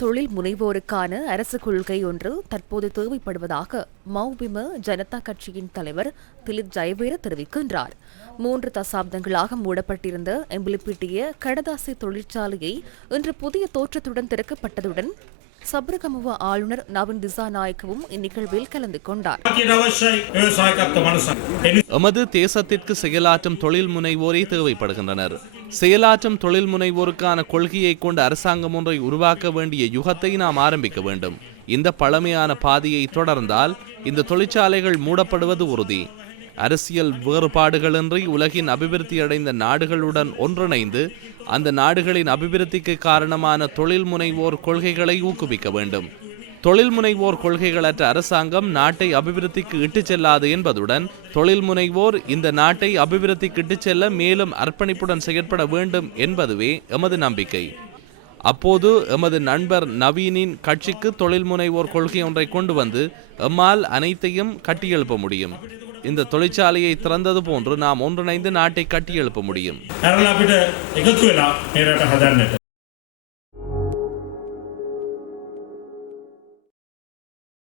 தொழில் முனைவோருக்கான அரசு கொள்கை ஒன்று தற்போது தேவைப்படுவதாக மௌபிம ஜனதா கட்சியின் தலைவர் திலித் ஜயவீர தெரிவிக்கின்றார். 3 தசாப்தங்களாக மூடப்பட்டிருந்த எம்பிலிப்பிட்டிய கடதாசி தொழிற்சாலையை இன்று புதிய தோற்றத்துடன் திறக்கப்பட்டதுடன் சப்ரகமுவ ஆளுநர் நவீன் திசாநாயக்கவும் இந்நிகழ்வில் கலந்து கொண்டார். எமது தேசத்திற்கு செயலாற்றும் தொழில் முனைவோரே தேவைப்படுகின்றனர். செயலாற்றும் தொழில் முனைவோருக்கான கொள்கையை கொண்ட அரசாங்கம் ஒன்றை உருவாக்க வேண்டிய யுகத்தை நாம் ஆரம்பிக்க வேண்டும். இந்த பழமையான பாதையை தொடர்ந்தால் இந்த தொழிற்சாலைகள் மூடப்படுவது உறுதி. அரசியல் வேறுபாடுகளின்றி உலகின் அபிவிருத்தி அடைந்த நாடுகளுடன் ஒன்றிணைந்து அந்த நாடுகளின் அபிவிருத்திக்கு காரணமான தொழில் முனைவோர் கொள்கைகளை ஊக்குவிக்க வேண்டும். தொழில் முனைவோர் கொள்கைகளற்ற அரசாங்கம் நாட்டை அபிவிருத்திக்கு இட்டுச் செல்லாது என்பதுடன் தொழில் முனைவோர் இந்த நாட்டை அபிவிருத்திக்கு இட்டுச் செல்ல மேலும் அர்ப்பணிப்புடன் செயற்பட வேண்டும் என்பதுவே எமது நம்பிக்கை. அப்போது எமது நண்பர் நவீனின் கட்சிக்கு தொழில் முனைவோர் கொள்கை ஒன்றை கொண்டு வந்து எம்மால் அனைத்தையும் கட்டியெழுப்ப முடியும். இந்த தொழிற்சாலையை திறந்தது போன்று நாம் ஒன்றிணைந்து நாட்டை கட்டியெழுப்ப முடியும்.